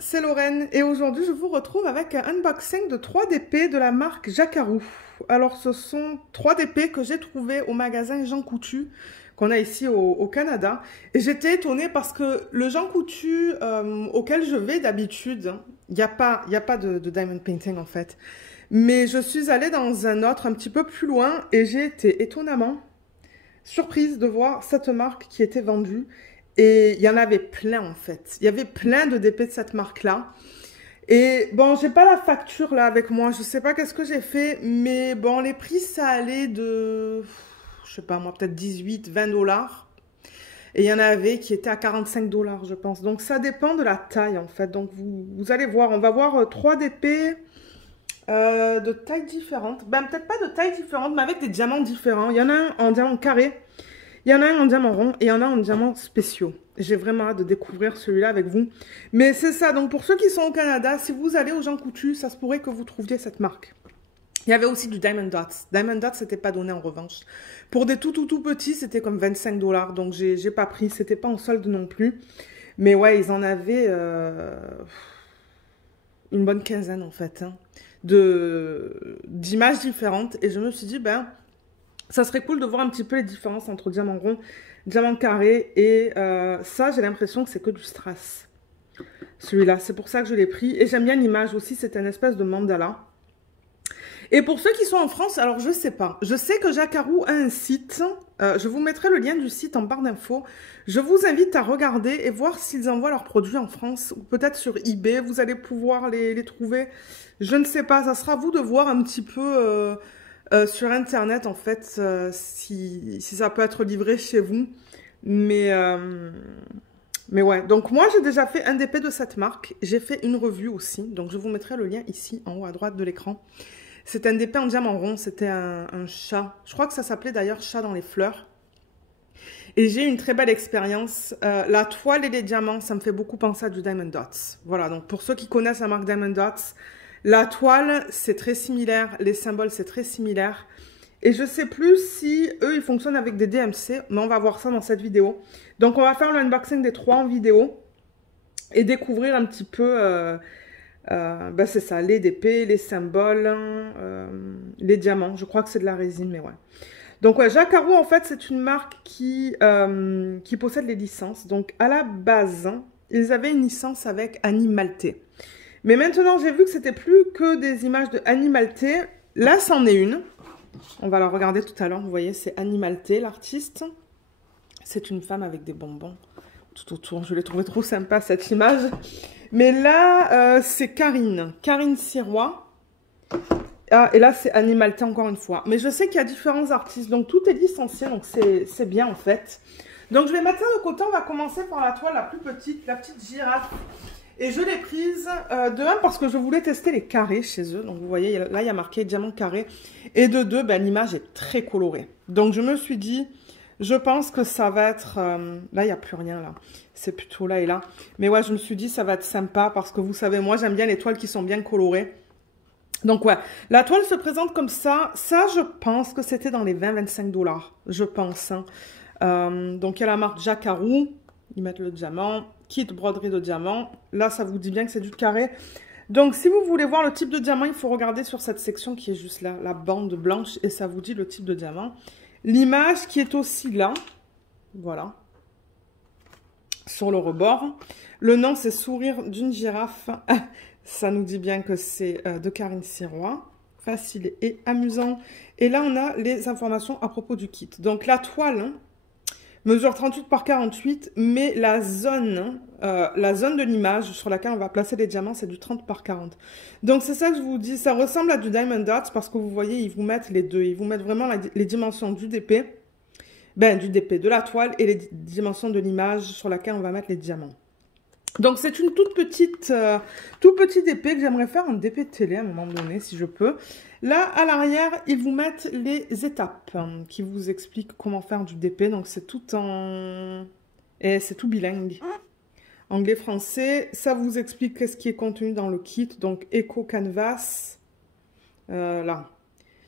c'est Lorraine et aujourd'hui je vous retrouve avec un unboxing de 3 DP de la marque Jacarou. Alors ce sont 3 DP que j'ai trouvés au magasin Jean Coutu qu'on a ici au Canada et j'étais étonnée parce que le Jean Coutu auquel je vais d'habitude, il n'y a pas de diamond painting en fait. Mais je suis allée dans un autre un petit peu plus loin et j'ai été étonnamment surprise de voir cette marque qui était vendue. Et il y en avait plein en fait. Il y avait plein de DP de cette marque-là. Et bon, j'ai pas la facture là avec moi. Je sais pas qu'est-ce que j'ai fait. Mais bon, les prix, ça allait de, je sais pas moi, peut-être 18, 20 dollars. Et il y en avait qui étaient à 45 dollars, je pense. Donc ça dépend de la taille en fait. Donc vous allez voir, on va voir 3 DP de tailles différentes. Ben peut-être pas de tailles différentes, mais avec des diamants différents. Il y en a un en diamant carré. Il y en a un en diamant rond et il y en a un en diamant spéciaux. J'ai vraiment hâte de découvrir celui-là avec vous. Mais c'est ça, donc pour ceux qui sont au Canada, si vous allez aux Jean Coutu, ça se pourrait que vous trouviez cette marque. Il y avait aussi du Diamond Dots. Diamond Dots, c'était pas donné en revanche. Pour des tout petits, c'était comme 25 dollars. Donc j'ai pas pris, c'était pas en solde non plus. Mais ouais, ils en avaient une bonne quinzaine en fait. Hein, d'images différentes. Et je me suis dit, ben... ça serait cool de voir un petit peu les différences entre diamant rond, diamant carré et ça, j'ai l'impression que c'est que du strass. Celui-là, c'est pour ça que je l'ai pris. Et j'aime bien l'image aussi, c'est un espèce de mandala. Et pour ceux qui sont en France, alors je sais pas. Je sais que Jacarou a un site. Je vous mettrai le lien du site en barre d'infos. Je vous invite à regarder et voir s'ils envoient leurs produits en France ou peut-être sur eBay. Vous allez pouvoir les trouver. Je ne sais pas, ça sera à vous de voir un petit peu... sur internet en fait si ça peut être livré chez vous mais ouais, donc moi j'ai déjà fait un DP de cette marque, j'ai fait une revue aussi, donc je vous mettrai le lien ici en haut à droite de l'écran. C'est un DP en diamant rond, c'était un chat, je crois que ça s'appelait d'ailleurs chat dans les fleurs et j'ai eu une très belle expérience. La toile et les diamants, ça me fait beaucoup penser à du Diamond Dots. Voilà, donc pour ceux qui connaissent la marque Diamond Dots, la toile, c'est très similaire. Les symboles, c'est très similaire. Et je ne sais plus si eux, ils fonctionnent avec des DMC. Mais on va voir ça dans cette vidéo. Donc, on va faire l'unboxing des 3 en vidéo. Et découvrir un petit peu, ben c'est ça, les DP, les symboles, les diamants. Je crois que c'est de la résine, mais ouais. Donc, ouais, Jacarou, en fait, c'est une marque qui possède les licences. Donc, à la base, ils avaient une licence avec Animalité. Mais maintenant, j'ai vu que c'était plus que des images de Animalité. Là, c'en est une. On va la regarder tout à l'heure. Vous voyez, c'est Animalité, l'artiste. C'est une femme avec des bonbons tout autour. Je l'ai trouvé trop sympa, cette image. Mais là, c'est Karine. Karine Sirois. Ah, et là, c'est Animalité encore une fois. Mais je sais qu'il y a différents artistes. Donc, tout est licencié. Donc, c'est bien, en fait. Donc, je vais mettre ça de côté. On va commencer par la toile la plus petite, la petite girafe. Et je l'ai prise de 1 parce que je voulais tester les carrés chez eux. Donc vous voyez, là il y a marqué diamant carré. Et de 2, ben, l'image est très colorée. Donc je me suis dit, je pense que ça va être... là il n'y a plus rien là. C'est plutôt là et là. Mais ouais, je me suis dit, ça va être sympa parce que vous savez, moi j'aime bien les toiles qui sont bien colorées. Donc ouais, la toile se présente comme ça. Ça, je pense que c'était dans les 20-25 dollars. Je pense. Hein. Donc il y a la marque Jacarou. Ils mettent le diamant. Kit broderie de diamant. Là, ça vous dit bien que c'est du carré. Donc, si vous voulez voir le type de diamant, il faut regarder sur cette section qui est juste là, la bande blanche, et ça vous dit le type de diamant. L'image qui est aussi là, voilà, sur le rebord. Le nom, c'est Sourire d'une girafe. Ça nous dit bien que c'est de Karine Sirois. Facile et amusant. Et là, on a les informations à propos du kit. Donc, la toile... hein, mesure 38 par 48, mais la zone de l'image sur laquelle on va placer les diamants, c'est du 30 par 40. Donc, c'est ça que je vous dis. Ça ressemble à du Diamond Dots parce que vous voyez, ils vous mettent les deux. Ils vous mettent vraiment les dimensions du DP, de la toile et les dimensions de l'image sur laquelle on va mettre les diamants. Donc, c'est une tout petit DP que j'aimerais faire en DP de télé à un moment donné, si je peux. Là, à l'arrière, ils vous mettent les étapes qui vous expliquent comment faire du DP. Donc, c'est tout en... Et c'est tout bilingue. Anglais-français. Ça vous explique qu'est-ce qui est contenu dans le kit. Donc, Eco Canvas. Là.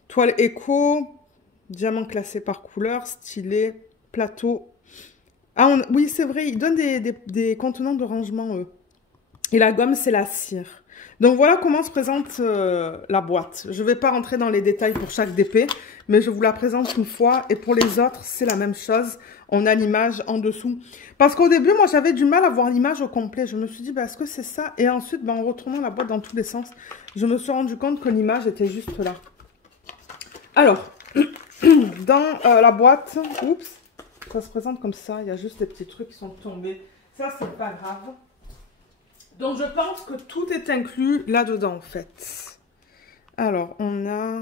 Toile Eco. Diamant classé par couleur. Stylet. Plateau. Ah, oui, c'est vrai. Ils donnent des contenants de rangement, eux. Et la gomme, c'est la cire. Donc voilà comment se présente la boîte. Je ne vais pas rentrer dans les détails pour chaque DP, mais je vous la présente une fois. Et pour les autres, c'est la même chose. On a l'image en dessous. Parce qu'au début, moi, j'avais du mal à voir l'image au complet. Je me suis dit, bah, est-ce que c'est ça? Et ensuite, bah, en retournant la boîte dans tous les sens, je me suis rendu compte que l'image était juste là. Alors, dans la boîte, oups, ça se présente comme ça. Il y a juste des petits trucs qui sont tombés. Ça, c'est pas grave. Donc, je pense que tout est inclus là-dedans, en fait. Alors, on a...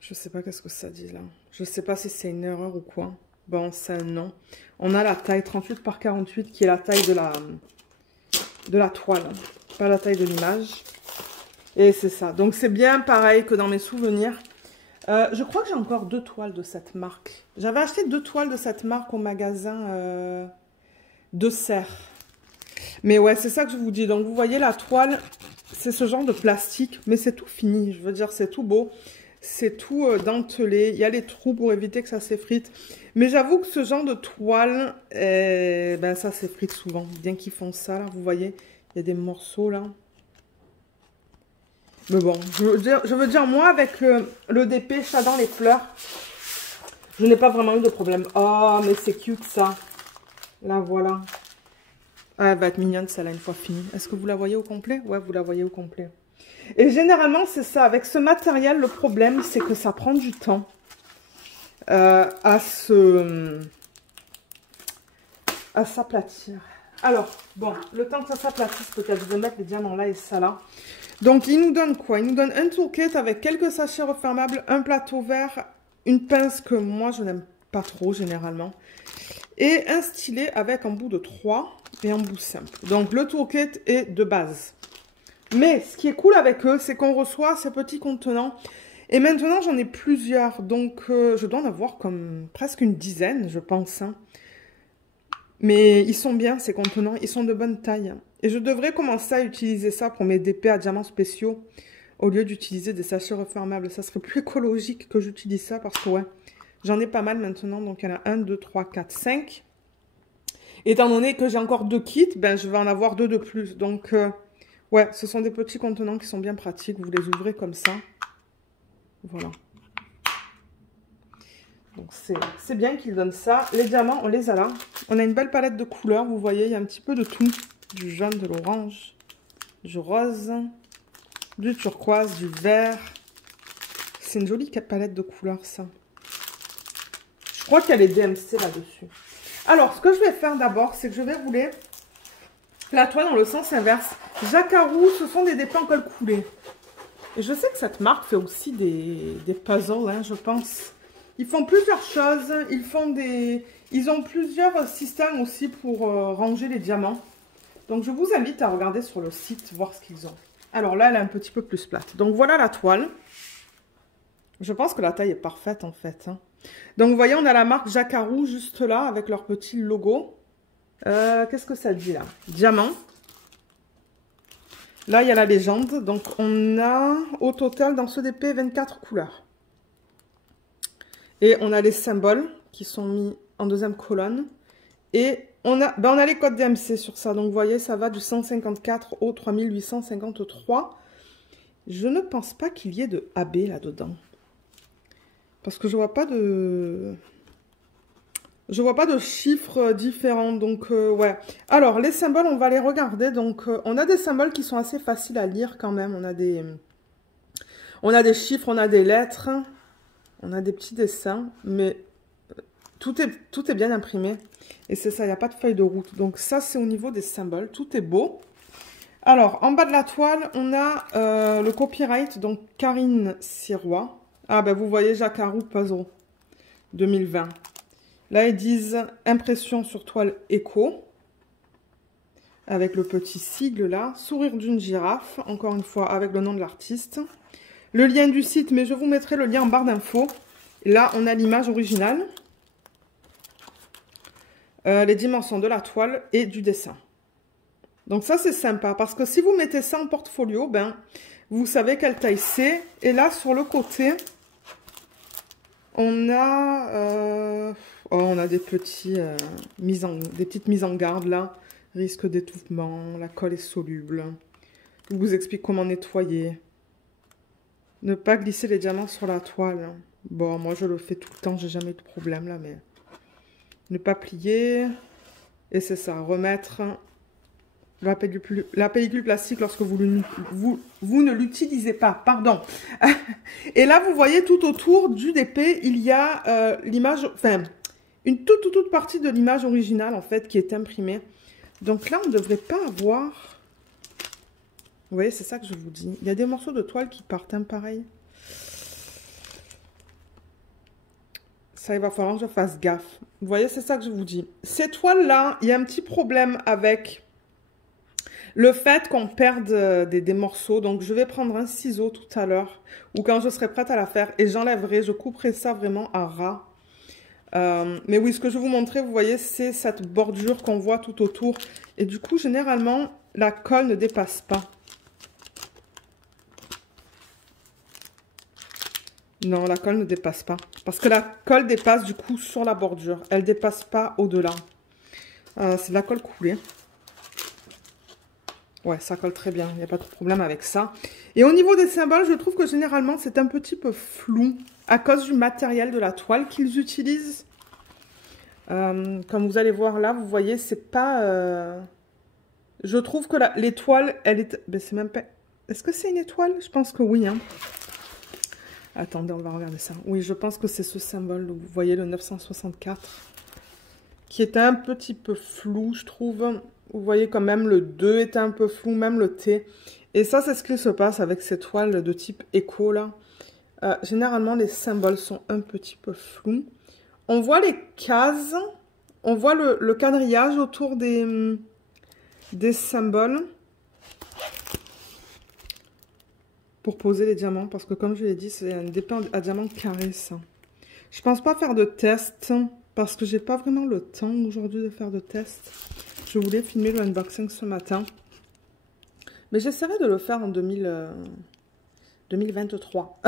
Je sais pas qu'est-ce que ça dit, là. Je sais pas si c'est une erreur ou quoi. Bon, c'est un nom. On a la taille 38 par 48, qui est la taille de la toile. Pas la taille de l'image. Et c'est ça. Donc, c'est bien pareil que dans mes souvenirs. Je crois que j'ai encore 2 toiles de cette marque. J'avais acheté 2 toiles de cette marque au magasin... de serre. Mais ouais, c'est ça que je vous dis. Donc, vous voyez, la toile, c'est ce genre de plastique, mais c'est tout fini. Je veux dire, c'est tout beau. C'est tout dentelé. Il y a les trous pour éviter que ça s'effrite. Mais j'avoue que ce genre de toile, ben, ça s'effrite souvent. Bien qu'ils font ça, là, vous voyez, il y a des morceaux, là. Mais bon, je veux dire moi, avec le DP chat dans les fleurs, je n'ai pas vraiment eu de problème. Oh, mais c'est cute, ça. Là, voilà. Ah, elle va être mignonne, celle-là, une fois finie. Est-ce que vous la voyez au complet? Ouais, vous la voyez au complet. Et généralement, c'est ça. Avec ce matériel, le problème, c'est que ça prend du temps à s'aplatir. Alors, bon, le temps que ça s'aplatisse, peut-être, je vais mettre les diamants là et ça là. Donc, il nous donne quoi? Il nous donne un toolkit avec quelques sachets refermables, un plateau vert, une pince que moi, je n'aime pas trop, généralement. Et un stylet avec un bout de 3 et un bout simple. Donc, le toolkit est de base. Mais, ce qui est cool avec eux, c'est qu'on reçoit ces petits contenants. Et maintenant, j'en ai plusieurs. Donc, je dois en avoir comme presque une dizaine, je pense. Hein. Mais ils sont bien, ces contenants. Ils sont de bonne taille. Et je devrais commencer à utiliser ça pour mes DP à diamants spéciaux. Au lieu d'utiliser des sachets refermables. Ça serait plus écologique que j'utilise ça parce que, ouais, j'en ai pas mal maintenant. Donc, il y en a 1, 2, 3, 4, 5. Étant donné que j'ai encore 2 kits, ben, je vais en avoir 2 de plus. Donc, ouais, ce sont des petits contenants qui sont bien pratiques. Vous les ouvrez comme ça. Voilà. Donc, c'est bien qu'ils donnent ça. Les diamants, on les a là. On a une belle palette de couleurs. Vous voyez, il y a un petit peu de tout. Du jaune, de l'orange, du rose, du turquoise, du vert. C'est une jolie palette de couleurs, ça. Je crois qu'il y a les DMC là-dessus. Alors, ce que je vais faire d'abord, c'est que je vais rouler la toile dans le sens inverse. Jacquarou, ce sont des DP en colle coulée. Et je sais que cette marque fait aussi des puzzles, hein, je pense. Ils font plusieurs choses. Ils ont plusieurs systèmes aussi pour ranger les diamants. Donc, je vous invite à regarder sur le site, voir ce qu'ils ont. Alors là, elle est un petit peu plus plate. Donc, voilà la toile. Je pense que la taille est parfaite, en fait. Hein. Donc, vous voyez, on a la marque Jacquarou juste là, avec leur petit logo. Qu'est-ce que ça dit, là? Diamant. Là, il y a la légende. Donc, on a, au total, dans ce DP, 24 couleurs. Et on a les symboles qui sont mis en deuxième colonne. Et on a les codes DMC sur ça. Donc, vous voyez, ça va du 154 au 3853. Je ne pense pas qu'il y ait de AB là-dedans. Parce que je vois pas de... Je vois pas de chiffres différents. Donc, ouais. Alors, les symboles, on va les regarder. Donc, on a des symboles qui sont assez faciles à lire quand même. On a des chiffres, on a des lettres. On a des petits dessins. Mais tout est bien imprimé. Et c'est ça, il n'y a pas de feuille de route. Donc ça, c'est au niveau des symboles. Tout est beau. Alors, en bas de la toile, on a le copyright. Donc, Karine Sirois. Ah, ben vous voyez, Jacquarou Puzzle 2020. Là, ils disent impression sur toile éco. Avec le petit sigle là. Sourire d'une girafe. Encore une fois, avec le nom de l'artiste. Le lien du site, mais je vous mettrai le lien en barre d'infos. Là, on a l'image originale. Les dimensions de la toile et du dessin. Donc ça, c'est sympa. Parce que si vous mettez ça en portfolio, ben, vous savez quelle taille c'est. Et là, sur le côté, on a... Oh, on a des petits, des petites mises en garde là. Risque d'étouffement, la colle est soluble. Je vous explique comment nettoyer. Ne pas glisser les diamants sur la toile. Bon, moi je le fais tout le temps, j'ai jamais eu de problème là, mais... Ne pas plier. Et c'est ça, remettre la pellicule plastique lorsque vous ne l'utilisez pas. Pardon. Et là, vous voyez tout autour du DP, il y a l'image, enfin, une toute partie de l'image originale en fait qui est imprimée. Donc là, on ne devrait pas avoir... Vous voyez, c'est ça que je vous dis. Il y a des morceaux de toile qui partent, hein, pareil. Ça, il va falloir que je fasse gaffe. Vous voyez, c'est ça que je vous dis. Ces toiles-là, il y a un petit problème avec le fait qu'on perde des morceaux. Donc, je vais prendre un ciseau tout à l'heure ou quand je serai prête à la faire et j'enlèverai, je couperai ça vraiment à ras. Mais oui, ce que je vais vous montrer, vous voyez, c'est cette bordure qu'on voit tout autour. Et du coup, généralement, la colle ne dépasse pas. Non, la colle ne dépasse pas. Parce que la colle dépasse du coup sur la bordure. Elle ne dépasse pas au-delà. C'est de la colle coulée. Ouais, ça colle très bien. Il n'y a pas de problème avec ça. Et au niveau des symboles, je trouve que généralement, c'est un petit peu flou. À cause du matériel de la toile qu'ils utilisent. Comme vous allez voir là, vous voyez, c'est pas... Je trouve que l'étoile, elle est... Ben, c'est même pas... Est-ce que c'est une étoile? Je pense que oui, hein. Attendez, on va regarder ça. Oui, je pense que c'est ce symbole. Vous voyez le 964. Qui est un petit peu flou, je trouve. Vous voyez quand même le 2 est un peu flou, même le T. Et ça, c'est ce qui se passe avec ces toiles de type écho, là. Généralement, les symboles sont un petit peu flous. On voit les cases. On voit le quadrillage autour des symboles. Pour poser les diamants, parce que comme je l'ai dit, c'est un DP à diamant carré, ça. Je pense pas faire de test, parce que j'ai pas vraiment le temps aujourd'hui de faire de test. Je voulais filmer le unboxing ce matin. Mais j'essaierai de le faire en 2023.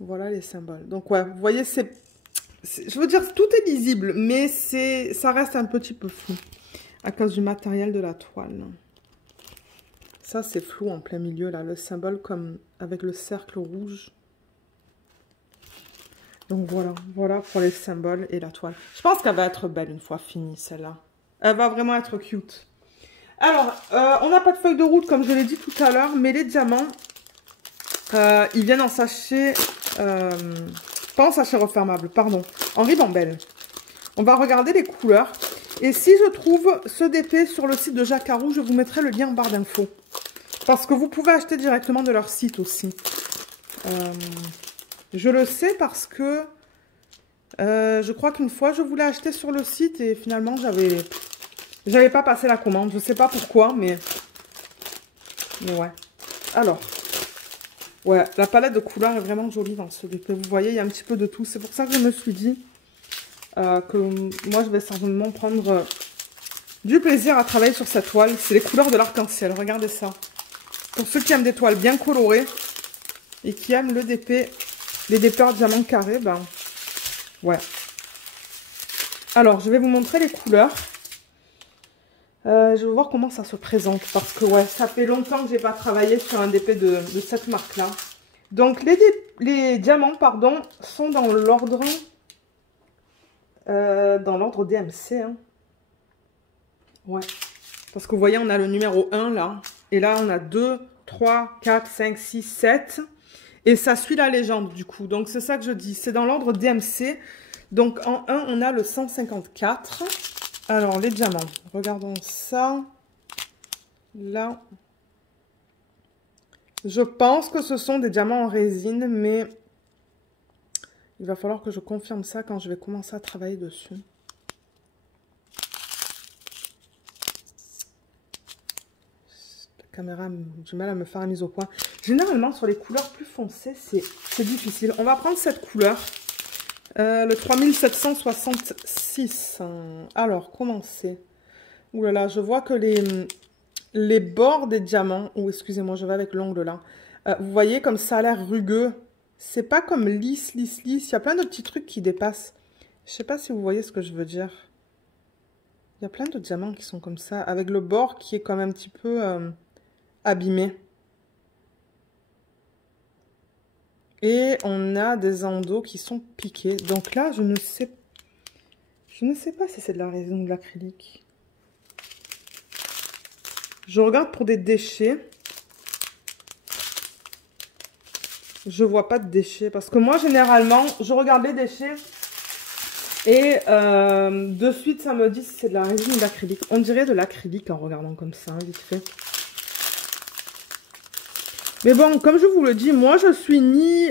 Voilà les symboles. Donc ouais, vous voyez, je veux dire, tout est lisible, mais ça reste un petit peu flou, à cause du matériel de la toile. Ça, c'est flou en plein milieu, là. Le symbole comme avec le cercle rouge. Donc, voilà. Voilà pour les symboles et la toile. Je pense qu'elle va être belle une fois finie, celle-là. Elle va vraiment être cute. Alors, on n'a pas de feuille de route, comme je l'ai dit tout à l'heure. Mais les diamants, ils viennent en sachet... pas en sachet refermable, pardon. En ribambelle. On va regarder les couleurs. Et si je trouve ce DP sur le site de Jacquarou, je vous mettrai le lien en barre d'infos. Parce que vous pouvez acheter directement de leur site aussi. Je le sais parce que je crois qu'une fois, je voulais acheter sur le site et finalement, j'avais pas passé la commande. Je sais pas pourquoi, mais ouais. Alors, ouais, la palette de couleurs est vraiment jolie dans ce DP. Vous voyez, il y a un petit peu de tout. C'est pour ça que je me suis dit que moi, je vais certainement prendre du plaisir à travailler sur cette toile. C'est les couleurs de l'arc-en-ciel. Regardez ça. Pour ceux qui aiment des toiles bien colorées et qui aiment le DP, les DP en diamant carré, ben ouais. Alors, je vais vous montrer les couleurs. Je vais voir comment ça se présente parce que ouais, ça fait longtemps que j'ai pas travaillé sur un DP de cette marque-là. Donc, les diamants, pardon, sont dans l'ordre DMC. Hein. Ouais. Parce que vous voyez, on a le numéro 1 là. Et là, on a 2, 3, 4, 5, 6, 7. Et ça suit la légende du coup. Donc, c'est ça que je dis. C'est dans l'ordre DMC. Donc, en 1, on a le 154. Alors, les diamants. Regardons ça. Là. Je pense que ce sont des diamants en résine. Mais il va falloir que je confirme ça quand je vais commencer à travailler dessus. Caméra a du mal à me faire la mise au point. Généralement, sur les couleurs plus foncées, c'est difficile. On va prendre cette couleur, le 3766. Alors, comment c'est? Ouh là là, je vois que les bords des diamants... Oh, excusez-moi, je vais avec l'ongle là. Vous voyez comme ça a l'air rugueux. C'est pas comme lisse, lisse, lisse. Il y a plein de petits trucs qui dépassent. Je sais pas si vous voyez ce que je veux dire. Il y a plein de diamants qui sont comme ça, avec le bord qui est quand même un petit peu abîmé. Et on a des endos qui sont piqués. Donc là, je ne sais pas si c'est de la résine ou de l'acrylique. Je regarde pour des déchets. Je vois pas de déchets. Parce que moi, généralement, je regarde les déchets. Et de suite, ça me dit si c'est de la résine ou de l'acrylique. On dirait de l'acrylique en regardant comme ça, hein, vite fait. Mais bon, comme je vous le dis, moi, je suis ni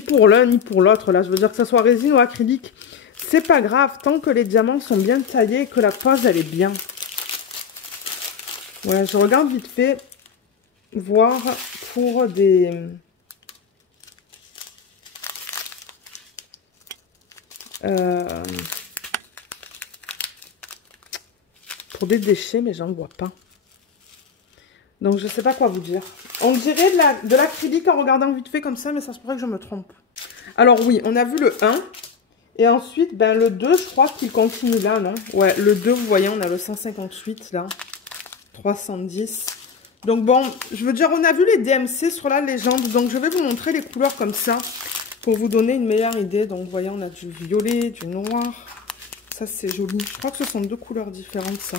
pour l'un, ni pour l'autre. Là, je veux dire que ce soit résine ou acrylique. C'est pas grave, tant que les diamants sont bien taillés et que la pose, elle est bien. Ouais, je regarde vite fait, voir pour des... pour des déchets, mais j'en vois pas. Donc, je sais pas quoi vous dire. On dirait de l'acrylique en regardant vite fait comme ça, mais ça se pourrait que je me trompe. Alors oui, on a vu le 1. Et ensuite, ben, le 2, je crois qu'il continue là, non? Ouais, le 2, vous voyez, on a le 158 là. 310. Donc bon, je veux dire, on a vu les DMC sur la légende. Donc, je vais vous montrer les couleurs comme ça pour vous donner une meilleure idée. Donc, vous voyez, on a du violet, du noir. Ça, c'est joli. Je crois que ce sont deux couleurs différentes, ça.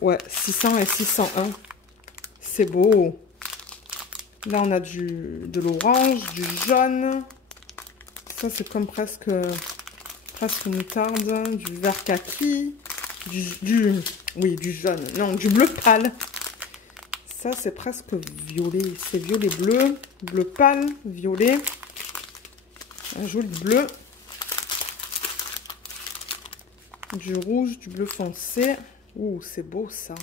Ouais, 600 et 601. C'est beau. Là, on a de l'orange, du jaune. Ça, c'est comme presque moutarde. Du vert kaki. Oui, du jaune. Non, du bleu pâle. Ça, c'est presque violet. C'est violet bleu. Bleu pâle, violet. Un joli bleu. Du rouge, du bleu foncé. Ouh, c'est beau, ça.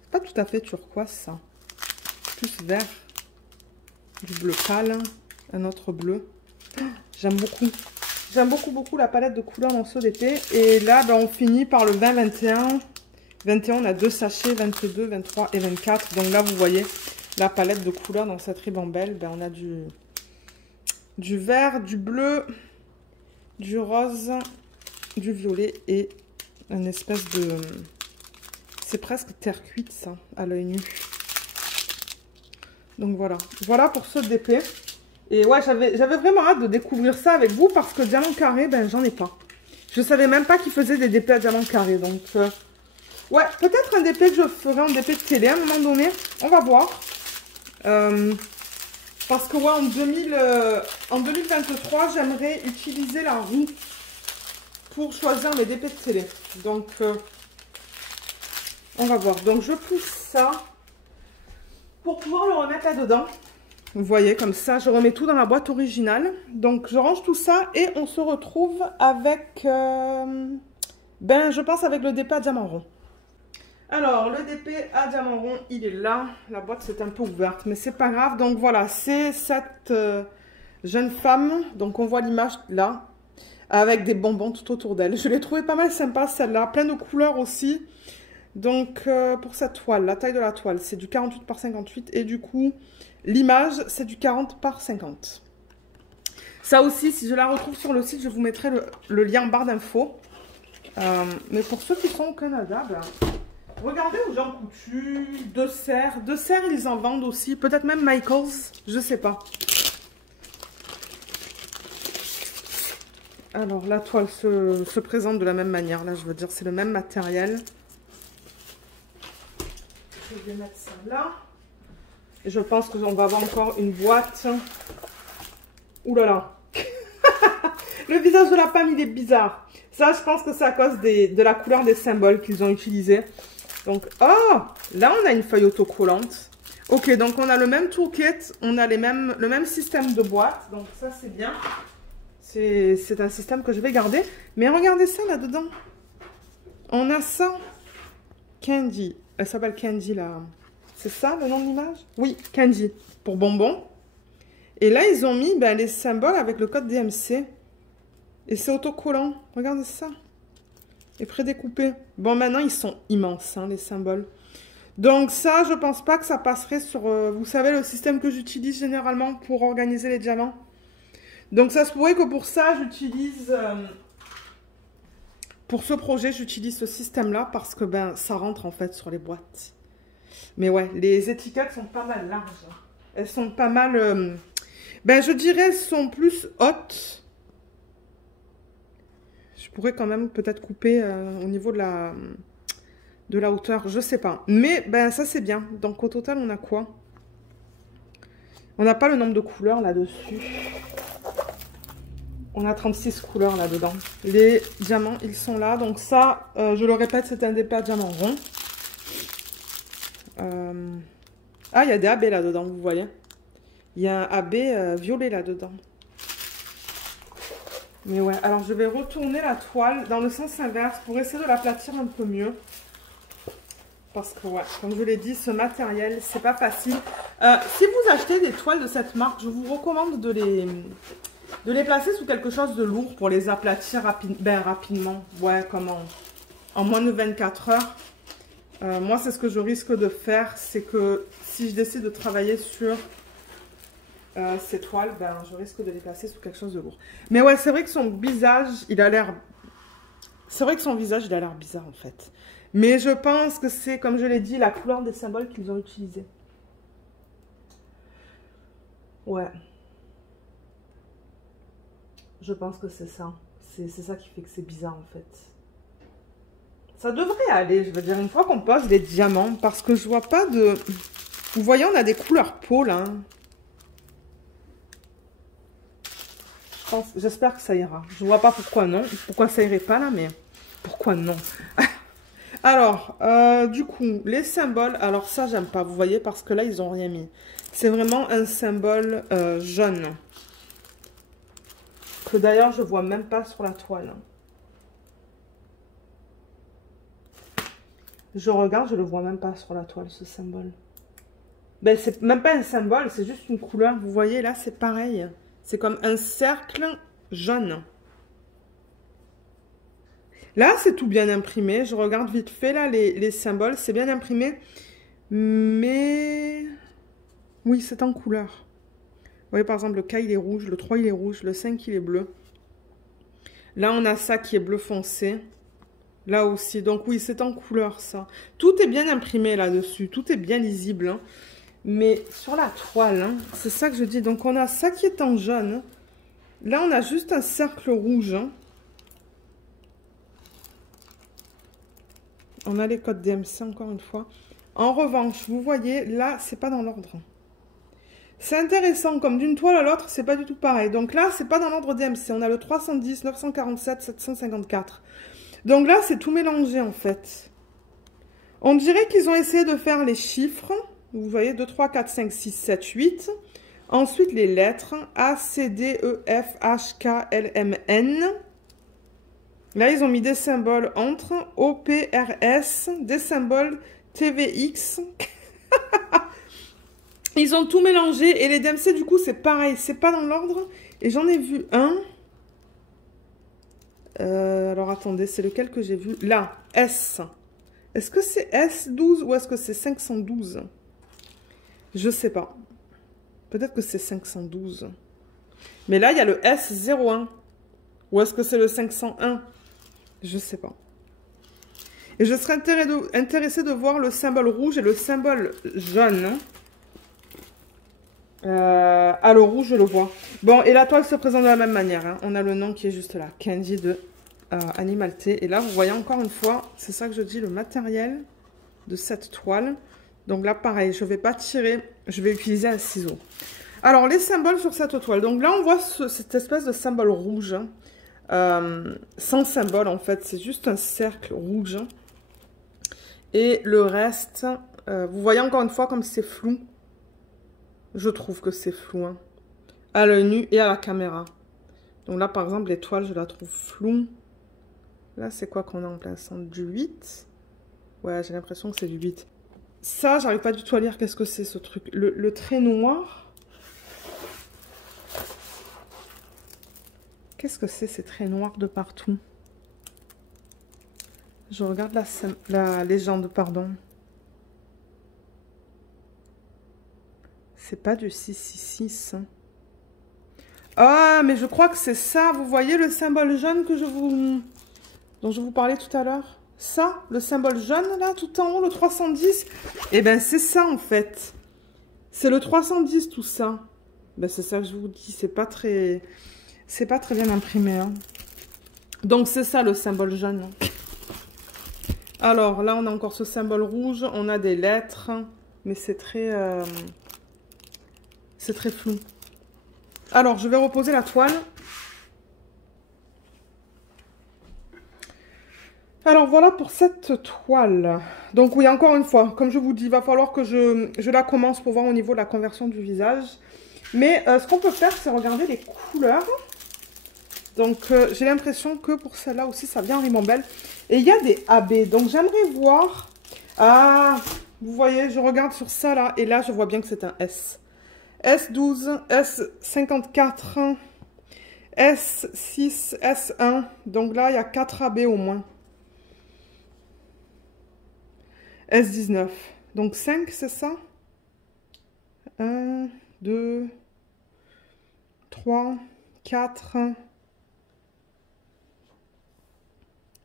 C'est pas tout à fait turquoise, ça. Plus vert. Du bleu pâle. Un autre bleu. J'aime beaucoup. J'aime beaucoup, beaucoup la palette de couleurs dans ce d'été. Et là, ben, on finit par le 20-21. 21, on a 2 sachets, 22, 23 et 24. Donc là, vous voyez la palette de couleurs dans cette ribambelle. Ben, on a du vert, du bleu, du rose, du violet et une espèce de... C'est presque terre cuite, ça, à l'œil nu. Donc voilà. Voilà pour ce DP. Et ouais, j'avais vraiment hâte de découvrir ça avec vous parce que diamant carré, ben j'en ai pas. Je savais même pas qu'ils faisaient des DP à diamant carré. Donc, ouais, peut-être un DP que je ferai en DP de télé à un moment donné. On va voir. Parce que ouais, en 2023, j'aimerais utiliser la roue pour choisir mes DP de télé. Donc, on va voir. Donc, je pousse ça pour pouvoir le remettre là-dedans. Vous voyez, comme ça, je remets tout dans la boîte originale. Donc, je range tout ça et on se retrouve avec, ben, je pense avec le DP à diamant rond. Alors, le DP à diamant rond, il est là. La boîte, c'est un peu ouverte, mais c'est pas grave. Donc, voilà, c'est cette jeune femme. Donc, on voit l'image là, avec des bonbons tout autour d'elle. Je l'ai trouvée pas mal sympa, celle-là. Plein de couleurs aussi. Donc, pour cette toile, la taille de la toile, c'est du 48 par 58. Et du coup... l'image, c'est du 40 par 50. Ça aussi, si je la retrouve sur le site, je vous mettrai le lien en barre d'infos. Mais pour ceux qui sont au Canada, ben, regardez aux gens coutus, De Serre, ils en vendent aussi. Peut-être même Michaels, je sais pas. Alors, la toile se présente de la même manière. Là, je veux dire, c'est le même matériel. Je vais mettre ça là. Et je pense que on va avoir encore une boîte. Ouh là là. Le visage de la femme, il est bizarre. Ça, je pense que c'est à cause de la couleur des symboles qu'ils ont utilisés. Donc, oh, là, on a une feuille autocollante. Ok, donc on a le même toolkit. On a le même système de boîte. Donc, ça, c'est bien. C'est un système que je vais garder. Mais regardez ça là-dedans. On a ça. Candy. Elle s'appelle Candy, là. C'est ça le nom de l'image? Oui, Candy, pour bonbons. Et là, ils ont mis ben, les symboles avec le code DMC. Et c'est autocollant. Regardez ça. Et prédécoupé. Bon, maintenant, ils sont immenses, hein, les symboles. Donc ça, je pense pas que ça passerait sur, vous savez, le système que j'utilise généralement pour organiser les diamants. Donc ça se pourrait que pour ça, j'utilise... pour ce projet, j'utilise ce système-là parce que ben, ça rentre en fait sur les boîtes. Mais ouais, les étiquettes sont pas mal larges. Elles sont pas mal... ben je dirais elles sont plus hautes. Je pourrais quand même peut-être couper au niveau de la hauteur, je sais pas. Mais ben ça c'est bien. Donc au total on a quoi? On n'a pas le nombre de couleurs là-dessus. On a 36 couleurs là-dedans. Les diamants, ils sont là. Donc ça, je le répète, c'est un départ diamant rond. Ah, il y a des AB là-dedans, vous voyez. Il y a un AB violet là-dedans. Mais ouais, alors je vais retourner la toile dans le sens inverse pour essayer de l'aplatir un peu mieux. Parce que ouais, comme je l'ai dit, ce matériel, c'est pas facile. Si vous achetez des toiles de cette marque, je vous recommande de les placer sous quelque chose de lourd pour les aplatir rapidement. Ouais, comme en moins de 24 heures. Moi, c'est ce que je risque de faire. C'est que si je décide de travailler sur ces toiles, ben, je risque de les placer sous quelque chose de lourd. Mais ouais, c'est vrai que son visage, il a l'air... C'est vrai que son visage, il a l'air bizarre, en fait. Mais je pense que c'est, comme je l'ai dit, la couleur des symboles qu'ils ont utilisés. Ouais. Je pense que c'est ça. C'est ça qui fait que c'est bizarre, en fait. Ça devrait aller, je veux dire, une fois qu'on pose les diamants, parce que je vois pas de... Vous voyez, on a des couleurs peau, là. J'espère que ça ira. Je vois pas pourquoi non. Pourquoi ça irait pas, là, mais... Pourquoi non? Alors, du coup, les symboles... Alors ça, j'aime pas, vous voyez, parce que là, ils ont rien mis. C'est vraiment un symbole jaune. Que d'ailleurs, je vois même pas sur la toile. Je regarde, je le vois même pas sur la toile, ce symbole. Ben, c'est même pas un symbole, c'est juste une couleur. Vous voyez, là, c'est pareil. C'est comme un cercle jaune. Là, c'est tout bien imprimé. Je regarde vite fait, là, les symboles. C'est bien imprimé. Mais... Oui, c'est en couleur. Vous voyez, par exemple, le K, il est rouge. Le 3, il est rouge. Le 5, il est bleu. Là, on a ça qui est bleu foncé. Là aussi. Donc, oui, c'est en couleur, ça. Tout est bien imprimé là-dessus. Tout est bien lisible. Hein. Mais sur la toile, hein, c'est ça que je dis. Donc, on a ça qui est en jaune. Là, on a juste un cercle rouge. Hein. On a les codes DMC, encore une fois. En revanche, vous voyez, là, c'est pas dans l'ordre. C'est intéressant, comme d'une toile à l'autre, c'est pas du tout pareil. Donc là, c'est pas dans l'ordre DMC. On a le 310, 947, 754. Donc là, c'est tout mélangé, en fait. On dirait qu'ils ont essayé de faire les chiffres. Vous voyez, 2, 3, 4, 5, 6, 7, 8. Ensuite, les lettres. A, C, D, E, F, H, K, L, M, N. Là, ils ont mis des symboles entre O, P, R, S. Des symboles T, V, X. Ils ont tout mélangé. Et les DMC, du coup, c'est pareil. C'est pas dans l'ordre. Et j'en ai vu un. Alors, attendez. C'est lequel que j'ai vu? Là, S. Est-ce que c'est S12 ou est-ce que c'est 512? Je sais pas. Peut-être que c'est 512. Mais là, il y a le S01. Ou est-ce que c'est le 501? Je sais pas. Et je serais intéressée de voir le symbole rouge et le symbole jaune. Ah, le rouge, je le vois. Bon, et la toile se présente de la même manière. Hein. On a le nom qui est juste là. Candy de Animalité. Et là, vous voyez encore une fois, c'est ça que je dis, le matériel de cette toile. Donc là, pareil, je ne vais pas tirer. Je vais utiliser un ciseau. Alors, les symboles sur cette toile. Donc là, on voit cette espèce de symbole rouge. Sans symbole, en fait. C'est juste un cercle rouge. Et le reste, vous voyez encore une fois comme c'est flou. Je trouve que c'est flou. Hein. À l'œil nu et à la caméra. Donc là, par exemple, l'étoile, je la trouve floue. Là, c'est quoi qu'on a en plein centre? Du 8. Ouais, j'ai l'impression que c'est du 8. Ça, j'arrive pas du tout à lire qu'est-ce que c'est ce truc. Le trait noir. Qu'est-ce que c'est ces traits noirs de partout? Je regarde la légende, pardon. C'est pas du 666. Hein. Ah, mais je crois que c'est ça. Vous voyez le symbole jaune dont je vous parlais tout à l'heure? Ça, le symbole jaune, là, tout en haut, le 310. Eh ben, c'est ça, en fait. C'est le 310, tout ça. Ben, c'est ça que je vous dis. C'est pas très bien imprimé, hein. Donc, c'est ça, le symbole jaune. Alors, là, on a encore ce symbole rouge. On a des lettres. Mais c'est très flou. Alors, je vais reposer la toile. Alors, voilà pour cette toile. Donc, oui, encore une fois, comme je vous dis, il va falloir que je la commence pour voir au niveau de la conversion du visage. Mais ce qu'on peut faire, c'est regarder les couleurs. Donc, j'ai l'impression que pour celle-là aussi, ça vient en ribambelle. Et il y a des AB. Donc, j'aimerais voir... Ah, vous voyez, je regarde sur ça, là. Et là, je vois bien que c'est un S. S12, S54, S6, S1. Donc là, il y a 4 AB au moins. S19. Donc 5, c'est ça? 1, 2, 3, 4,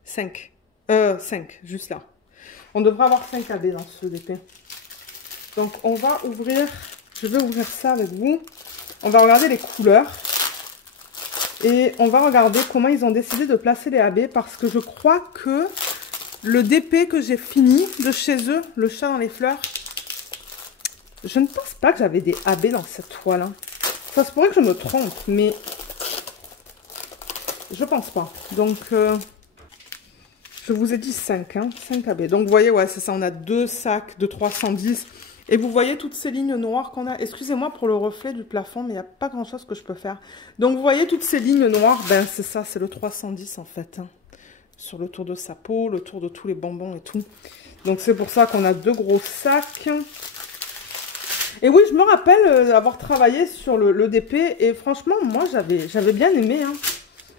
5. 5, juste là. On devrait avoir 5 AB dans ce DP. Donc, on va ouvrir... Je vais ouvrir ça avec vous. On va regarder les couleurs. Et on va regarder comment ils ont décidé de placer les AB. Parce que je crois que le DP que j'ai fini de chez eux, le chat dans les fleurs, je ne pense pas que j'avais des AB dans cette toile. Ça se pourrait que je me trompe, mais je pense pas. Donc, je vous ai dit 5, hein, 5 AB. Donc, vous voyez, ouais, c'est ça. On a 2 sacs de 310. Et vous voyez toutes ces lignes noires qu'on a. Excusez-moi pour le reflet du plafond, mais il n'y a pas grand-chose que je peux faire. Donc, vous voyez toutes ces lignes noires. Ben, c'est ça, c'est le 310 en fait. Hein. Sur le tour de sa peau, le tour de tous les bonbons et tout. Donc, c'est pour ça qu'on a 2 gros sacs. Et oui, je me rappelle avoir travaillé sur le DP. Et franchement, moi, j'avais bien aimé. Hein.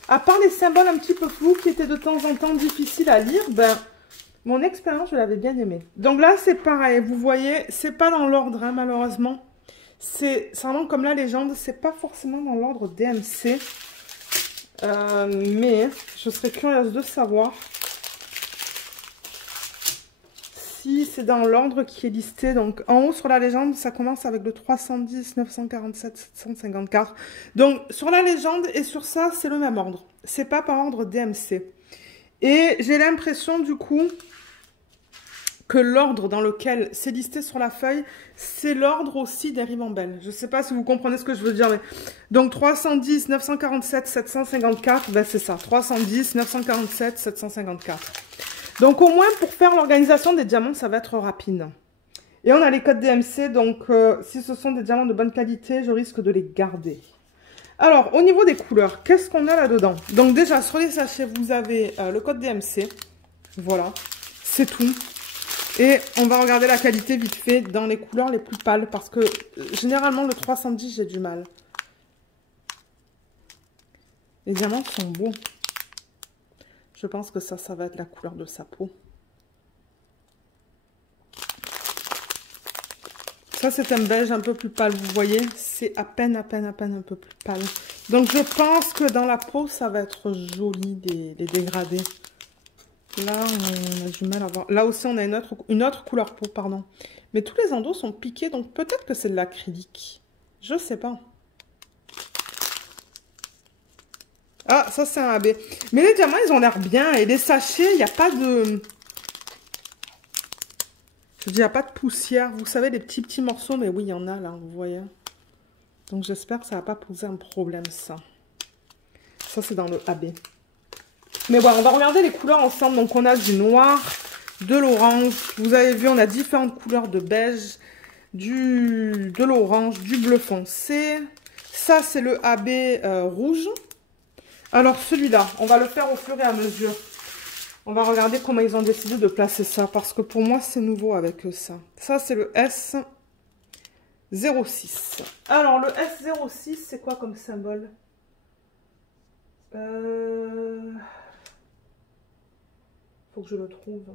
À part les symboles un petit peu flous qui étaient de temps en temps difficiles à lire, ben... Mon expérience, je l'avais bien aimée. Donc là, c'est pareil. Vous voyez, c'est pas dans l'ordre, hein, malheureusement. C'est vraiment comme la légende. C'est pas forcément dans l'ordre DMC. Mais je serais curieuse de savoir si c'est dans l'ordre qui est listé. Donc en haut sur la légende, ça commence avec le 310, 947, 754. Donc sur la légende et sur ça, c'est le même ordre. C'est pas par ordre DMC. Et j'ai l'impression du coup que l'ordre dans lequel c'est listé sur la feuille, c'est l'ordre aussi des ribambelles. Je ne sais pas si vous comprenez ce que je veux dire. Mais... Donc 310, 947, 754, ben c'est ça. 310, 947, 754. Donc au moins pour faire l'organisation des diamants, ça va être rapide. Et on a les codes DMC, donc si ce sont des diamants de bonne qualité, je risque de les garder. Alors, au niveau des couleurs, qu'est-ce qu'on a là-dedans? Donc déjà, sur les sachets, vous avez le code DMC. Voilà, c'est tout. Et on va regarder la qualité vite fait dans les couleurs les plus pâles. Parce que généralement, le 310, j'ai du mal. Les diamants sont beaux. Je pense que ça va être la couleur de sa peau. Ça, c'est un beige un peu plus pâle, vous voyez. C'est à peine un peu plus pâle. Donc, je pense que dans la peau, ça va être joli, les dégradés. Là, on a du mal à voir. Là aussi, on a une autre couleur peau, pardon. Mais tous les endos sont piqués, donc peut-être que c'est de l'acrylique. Je sais pas. Ah, ça, c'est un AB. Mais les diamants, ils ont l'air bien. Et les sachets, il n'y a pas de... Je dis, il n'y a pas de poussière. Vous savez, les petits morceaux, mais oui, il y en a là, vous voyez. Donc, j'espère que ça ne va pas poser un problème, ça. Ça, c'est dans le AB. Mais voilà, on va regarder les couleurs ensemble. Donc, on a du noir, de l'orange. Vous avez vu, on a différentes couleurs de beige, de l'orange, du bleu foncé. Ça, c'est le AB rouge. Alors, celui-là, on va le faire au fur et à mesure. On va regarder comment ils ont décidé de placer ça. Parce que pour moi, c'est nouveau avec ça. Ça, c'est le S06. Alors, le S06, c'est quoi comme symbole? Faut que je le trouve.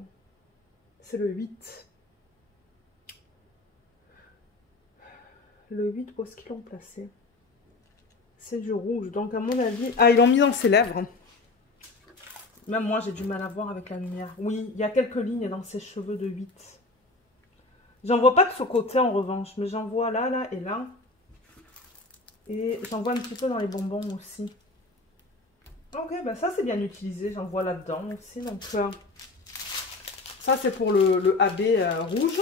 C'est le 8. Le 8, où est-ce qu'ils l'ont placé? C'est du rouge. Donc, à mon avis... Ah, ils l'ont mis dans ses lèvres. Même moi, j'ai du mal à voir avec la lumière. Oui, il y a quelques lignes dans ses cheveux de 8. J'en vois pas de ce côté, en revanche. Mais j'en vois là, là et là. Et j'en vois un petit peu dans les bonbons aussi. Ok, bah ça, c'est bien utilisé. J'en vois là-dedans aussi. Donc, ça, c'est pour le AB rouge.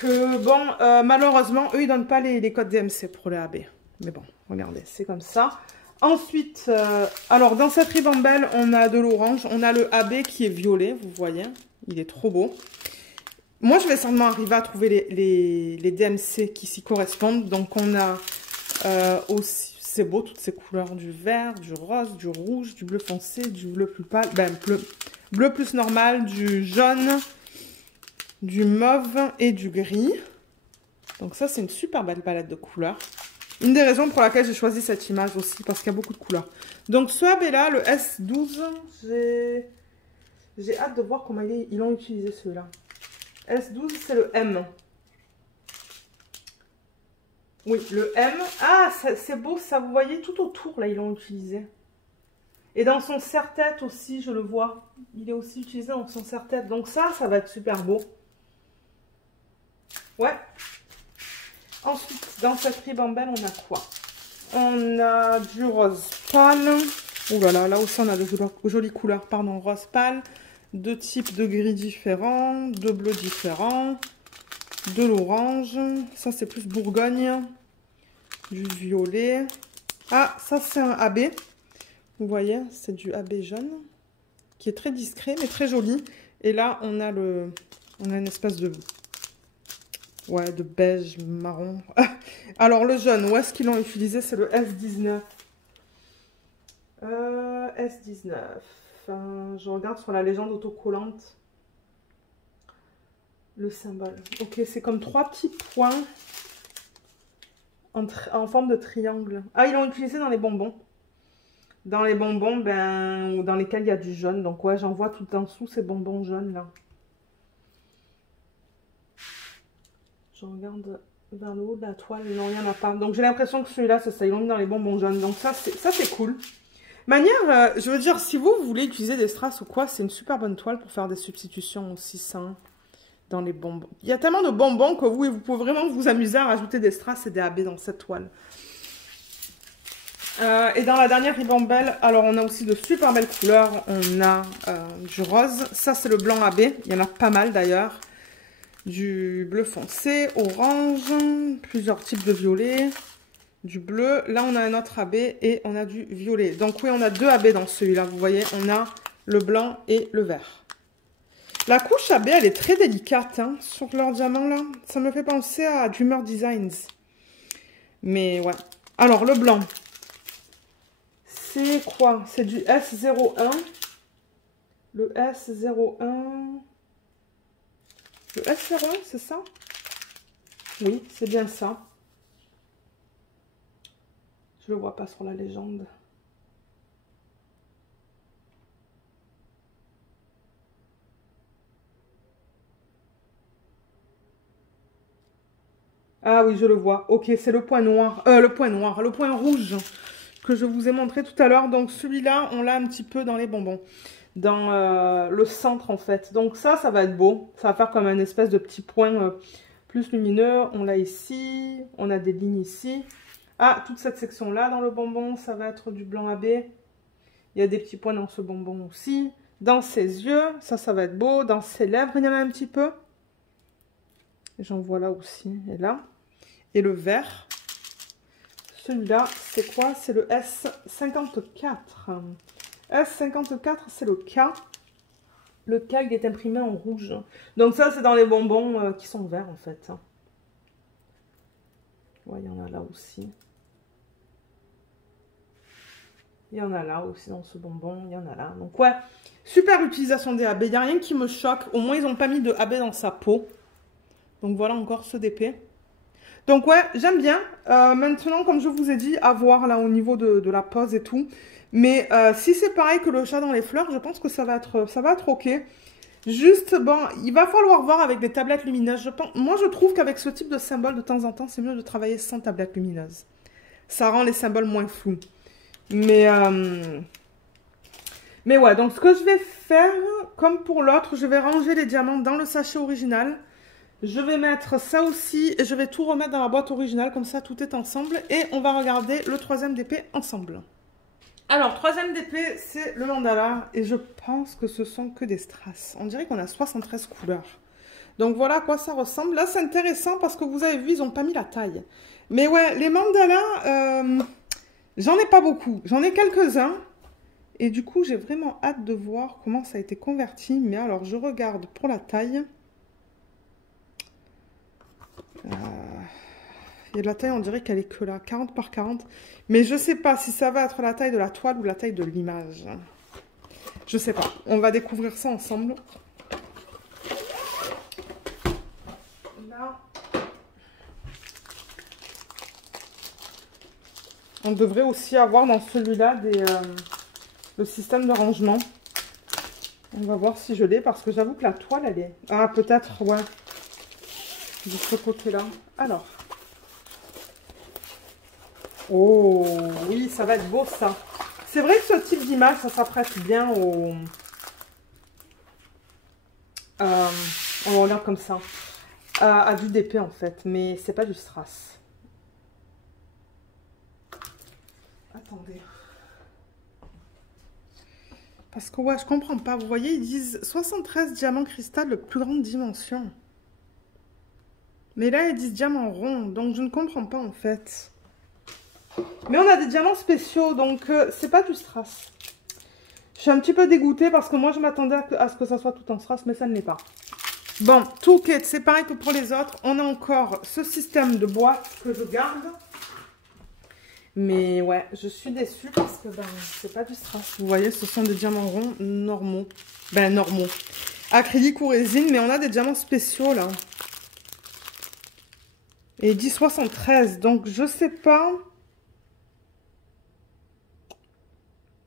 Que, bon, malheureusement, eux, ils donnent pas les codes DMC pour le AB. Mais bon, regardez, c'est comme ça. Ensuite, alors dans cette ribambelle, on a de l'orange. On a le AB qui est violet, vous voyez. Il est trop beau. Moi, je vais certainement arriver à trouver les DMC qui s'y correspondent. Donc, on a aussi, c'est beau, toutes ces couleurs. Du vert, du rose, du rouge, du bleu foncé, du bleu plus pâle. Ben, bleu plus normal, du jaune, du mauve et du gris. Donc ça, c'est une super belle palette de couleurs. Une des raisons pour laquelle j'ai choisi cette image aussi, parce qu'il y a beaucoup de couleurs. Donc ce AB-là, le S12, j'ai hâte de voir comment ils l'ont utilisé celui-là. S12, c'est le M. Oui, le M. Ah, c'est beau, ça, vous voyez, tout autour, là, ils l'ont utilisé. Et dans son serre-tête aussi, je le vois. Il est aussi utilisé dans son serre-tête. Donc ça va être super beau. Ouais. Ensuite, dans cette ribambelle, on a quoi? On a du rose pâle. Ouh là là, là aussi on a de jolies couleurs, pardon, rose pâle. Deux types de gris différents, de bleus différents, de l'orange. Ça c'est plus Bourgogne. Du violet. Ah, ça c'est un AB. Vous voyez, c'est du AB jaune. Qui est très discret, mais très joli. Et là, on a une espèce de... Ouais, de beige, marron. Alors, le jaune, où est-ce qu'ils l'ont utilisé? C'est le S19. S19. Je regarde sur la légende autocollante. Le symbole. Ok, c'est comme 3 petits points en forme de triangle. Ah, ils l'ont utilisé dans les bonbons. Dans les bonbons, ben, dans lesquels il y a du jaune. Donc, ouais, j'en vois tout en dessous ces bonbons jaunes, là. Je regarde vers le haut de la toile. Non, il n'y en a pas. Donc, j'ai l'impression que celui-là, c'est ça. Ils l'ont mis dans les bonbons jaunes. Donc, ça, c'est cool. Manière, je veux dire, si vous voulez utiliser des strass ou quoi, c'est une super bonne toile pour faire des substitutions aussi sains dans les bonbons. Il y a tellement de bonbons que vous pouvez vraiment vous amuser à rajouter des strass et des AB dans cette toile. Et dans la dernière ribambelle, alors on a aussi de super belles couleurs. On a du rose. Ça, c'est le blanc AB. Il y en a pas mal d'ailleurs. Du bleu foncé, orange, plusieurs types de violet, du bleu. Là, on a un autre AB et on a du violet. Donc oui, on a deux AB dans celui-là. Vous voyez, on a le blanc et le vert. La couche AB, elle est très délicate hein, sur leur diamant là. Ça me fait penser à Dreamer Designs. Mais ouais. Alors, le blanc, c'est quoi? C'est du S01. Le S01... Le S01, c'est ça? Oui, c'est bien ça. Je le vois pas sur la légende. Ah oui, je le vois. Ok, c'est le point noir. Le point rouge que je vous ai montré tout à l'heure. Donc celui-là, on l'a un petit peu dans les bonbons. Dans le centre en fait. Donc ça va être beau. Ça va faire comme un espèce de petit point plus lumineux. On l'a ici. On a des lignes ici. Ah, toute cette section-là dans le bonbon, ça va être du blanc AB. Il y a des petits points dans ce bonbon aussi. Dans ses yeux, ça va être beau. Dans ses lèvres, il y en a un petit peu. J'en vois là aussi et là. Et le vert. Celui-là, c'est quoi? C'est le S54. S54, c'est le K. Le K, il est imprimé en rouge. Donc ça, c'est dans les bonbons qui sont verts, en fait. Ouais, il y en a là aussi. Il y en a là aussi dans ce bonbon. Il y en a là. Donc ouais, super utilisation des AB. Il n'y a rien qui me choque. Au moins, ils n'ont pas mis de AB dans sa peau. Donc voilà encore ce d'épée. Donc ouais, j'aime bien. Maintenant, comme je vous ai dit, à voir là au niveau de la pose et tout. Mais si c'est pareil que le chat dans les fleurs, je pense que ça va être ok. Juste, bon, il va falloir voir avec des tablettes lumineuses. Moi, je trouve qu'avec ce type de symbole, de temps en temps, c'est mieux de travailler sans tablette lumineuse. Ça rend les symboles moins flous. Mais ouais, donc ce que je vais faire, comme pour l'autre, je vais ranger les diamants dans le sachet original. Je vais mettre ça aussi et je vais tout remettre dans la boîte originale, comme ça tout est ensemble. Et on va regarder le troisième DP ensemble. Alors, troisième DP, c'est le mandala et je pense que ce sont que des strass. On dirait qu'on a 73 couleurs. Donc voilà à quoi ça ressemble. Là, c'est intéressant parce que vous avez vu, ils n'ont pas mis la taille. Mais ouais, les mandalas, j'en ai pas beaucoup. J'en ai quelques-uns. Et du coup, j'ai vraiment hâte de voir comment ça a été converti. Mais alors, je regarde pour la taille. Il y a de la taille, on dirait qu'elle est que là, 40 par 40. Mais je sais pas si ça va être la taille de la toile ou la taille de l'image. Je sais pas. On va découvrir ça ensemble. Là, on devrait aussi avoir dans celui-là le système de rangement. On va voir si je l'ai parce que j'avoue que la toile, elle est... Ah, peut-être, ouais. De ce côté-là. Alors. Oh, oui, ça va être beau, ça. C'est vrai que ce type d'image, ça s'apprête bien au... on regarde comme ça. À du DP, en fait. Mais c'est pas du strass. Attendez. Parce que, ouais, je comprends pas. Vous voyez, ils disent 73 diamants cristal de plus grande dimension. Mais là, ils disent diamant rond. Donc, je ne comprends pas, en fait. Mais on a des diamants spéciaux, donc c'est pas du strass. Je suis un petit peu dégoûtée parce que moi, je m'attendais à ce que ça soit tout en strass, mais ça ne l'est pas. Bon, Toolkit, c'est pareil que pour les autres. On a encore ce système de boîte que je garde. Mais ouais, je suis déçue parce que ben, c'est pas du strass. Vous voyez, ce sont des diamants ronds normaux. Ben, normaux. Acrylique ou résine, mais on a des diamants spéciaux là. Et il dit 73, donc je sais pas...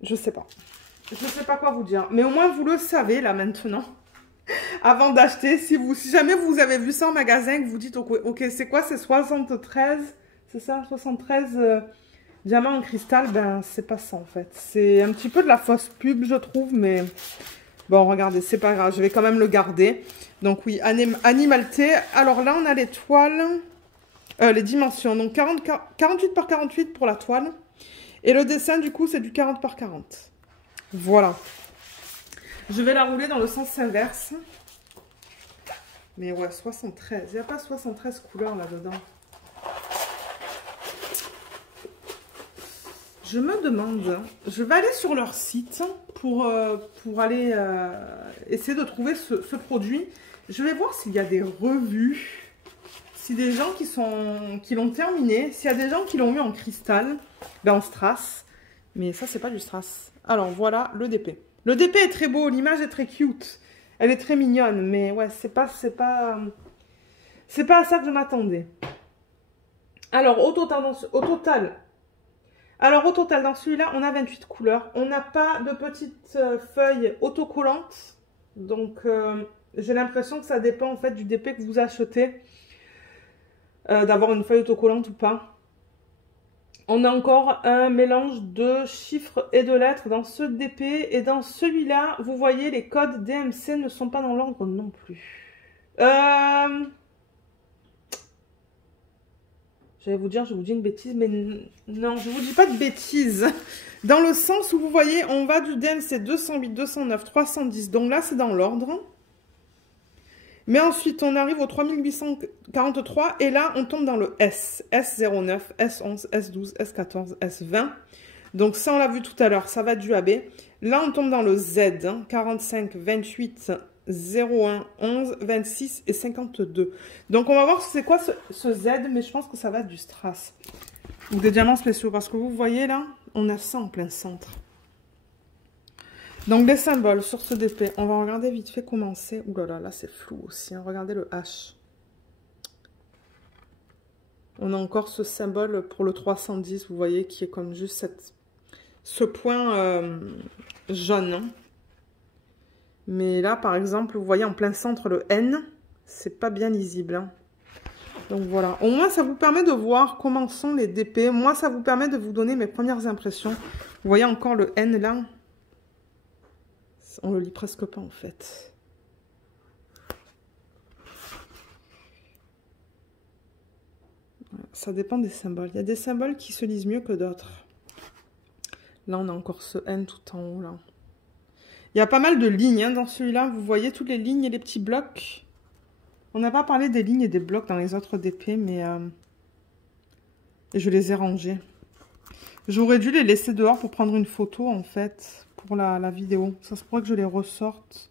Je sais pas. Je sais pas quoi vous dire. Mais au moins, vous le savez, là, maintenant. Avant d'acheter, si jamais vous avez vu ça en magasin, que vous dites, ok, c'est quoi, c'est 73, c'est ça, 73 diamants en cristal, ben, c'est pas ça, en fait. C'est un petit peu de la fausse pub, je trouve, mais... Bon, regardez, c'est pas grave, je vais quand même le garder. Donc, oui, animalité. Alors là, on a les toiles, les dimensions. Donc, 48 par 48 pour la toile. Et le dessin, du coup, c'est du 40 par 40. Voilà. Je vais la rouler dans le sens inverse. Mais ouais, 73. Il n'y a pas 73 couleurs là-dedans. Je me demande... Je vais aller sur leur site pour aller essayer de trouver ce produit. Je vais voir s'il y a des revues. Si des gens qui l'ont terminé. S'il y a des gens qui l'ont eu en cristal. Ben en strass. Mais ça, c'est pas du strass. Alors, voilà le DP. Le DP est très beau. L'image est très cute. Elle est très mignonne. Mais ouais, c'est pas à ça que je m'attendais. Alors, au total, dans celui-là, on a 28 couleurs. On n'a pas de petites feuilles autocollantes. Donc, j'ai l'impression que ça dépend en fait du DP que vous achetez. D'avoir une feuille autocollante ou pas. On a encore un mélange de chiffres et de lettres dans ce DP. Et dans celui-là, vous voyez, les codes DMC ne sont pas dans l'ordre non plus. J'allais vous dire, je vous dis une bêtise, mais non, je vous dis pas de bêtises. Dans le sens où vous voyez, on va du DMC 208, 209, 310. Donc là, c'est dans l'ordre. Mais ensuite, on arrive au 3843 et là, on tombe dans le S. S09, S11, S12, S14, S20. Donc ça, on l'a vu tout à l'heure, ça va du AB. Là, on tombe dans le Z, hein, 45, 28, 01, 11, 26 et 52. Donc, on va voir c'est quoi ce Z, mais je pense que ça va être du strass. Ou des diamants spéciaux, parce que vous voyez là, on a ça en plein centre. Donc, les symboles sur ce DP, on va regarder vite fait comment c'est. Ouh là là, là c'est flou aussi. Hein. Regardez le H. On a encore ce symbole pour le 310, vous voyez, qui est comme juste ce point jaune. Hein. Mais là, par exemple, vous voyez en plein centre le N, c'est pas bien lisible. Hein. Donc voilà, au moins ça vous permet de voir comment sont les DP. Moi, ça vous permet de vous donner mes premières impressions. Vous voyez encore le N là? On le lit presque pas en fait. Ça dépend des symboles. Il y a des symboles qui se lisent mieux que d'autres. Là, on a encore ce N tout en haut là. Il y a pas mal de lignes hein, dans celui-là. Vous voyez toutes les lignes et les petits blocs. On n'a pas parlé des lignes et des blocs dans les autres DP, mais je les ai rangés. J'aurais dû les laisser dehors pour prendre une photo, en fait, pour la vidéo. Ça se pourrait que je les ressorte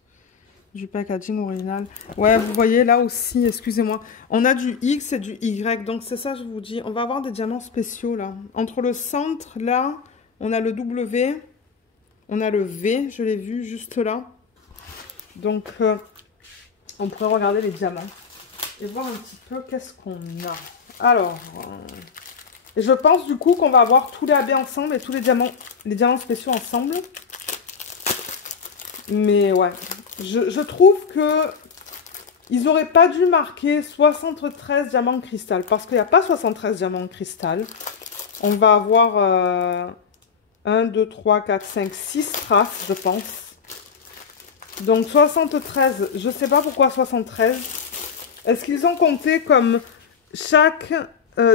du packaging original. Ouais, vous voyez, là aussi, excusez-moi, on a du X et du Y. Donc, c'est ça, je vous dis. On va avoir des diamants spéciaux, là. Entre le centre, là, on a le W. On a le V, je l'ai vu, juste là. Donc... on pourrait regarder les diamants et voir un petit peu qu'est-ce qu'on a. Alors, je pense du coup qu'on va avoir tous les AB ensemble et tous les diamants spéciaux ensemble. Mais ouais, je trouve que ils n'auraient pas dû marquer 73 diamants cristal parce qu'il n'y a pas 73 diamants cristal. On va avoir 1, 2, 3, 4, 5, 6 traces, je pense. Donc 73, je ne sais pas pourquoi 73. Est-ce qu'ils ont compté comme chaque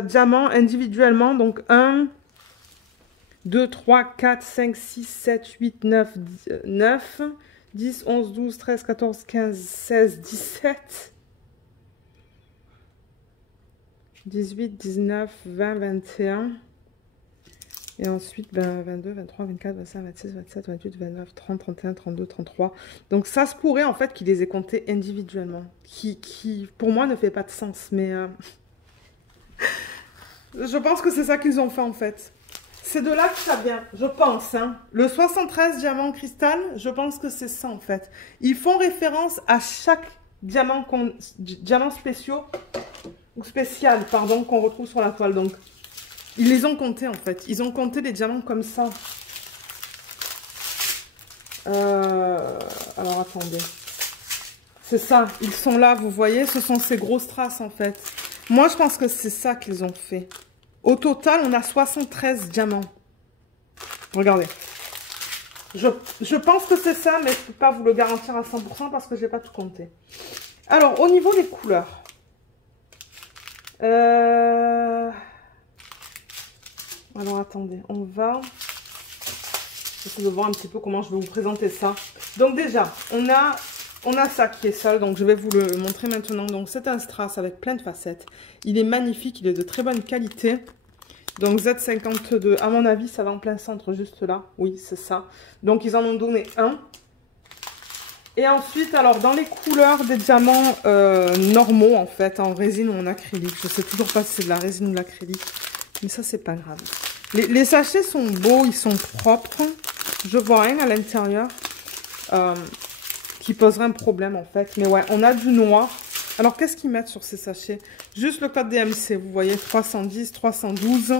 diamant individuellement? Donc 1, 2, 3, 4, 5, 6, 7, 8, 9, 9, 10, 11, 12, 13, 14, 15, 16, 17, 18, 19, 20, 21... Et ensuite, 22, 23, 24, 25, 26, 27, 28, 29, 30, 31, 32, 33. Donc, ça se pourrait, en fait, qu'ils les aient comptés individuellement. Qui, pour moi, ne fait pas de sens. Mais je pense que c'est ça qu'ils ont fait, en fait. C'est de là que ça vient, je pense. Hein. Le 73 diamant cristal, je pense que c'est ça, en fait. Ils font référence à chaque diamant spécial, pardon, qu'on retrouve sur la toile. Donc, ils les ont comptés en fait. Ils ont compté les diamants comme ça. Alors attendez. C'est ça. Ils sont là, vous voyez. Ce sont ces grosses traces en fait. Moi, je pense que c'est ça qu'ils ont fait. Au total, on a 73 diamants. Regardez. Je pense que c'est ça, mais je ne peux pas vous le garantir à 100% parce que je n'ai pas tout compté. Alors, au niveau des couleurs. Alors, attendez, on va essayer de voir un petit peu comment je vais vous présenter ça. Donc, déjà, on a ça qui est seul, donc je vais vous le montrer maintenant. Donc, c'est un strass avec plein de facettes. Il est magnifique, il est de très bonne qualité. Donc, Z52, à mon avis, ça va en plein centre, juste là. Oui, c'est ça. Donc, ils en ont donné un. Et ensuite, alors, dans les couleurs des diamants normaux, en fait, en résine ou en acrylique. Je sais toujours pas si c'est de la résine ou de l'acrylique. Mais ça, c'est pas grave. Les sachets sont beaux, ils sont propres. Je vois rien à l'intérieur qui poserait un problème en fait. Mais ouais, on a du noir. Alors, qu'est-ce qu'ils mettent sur ces sachets? Juste le code DMC, vous voyez, 310, 312.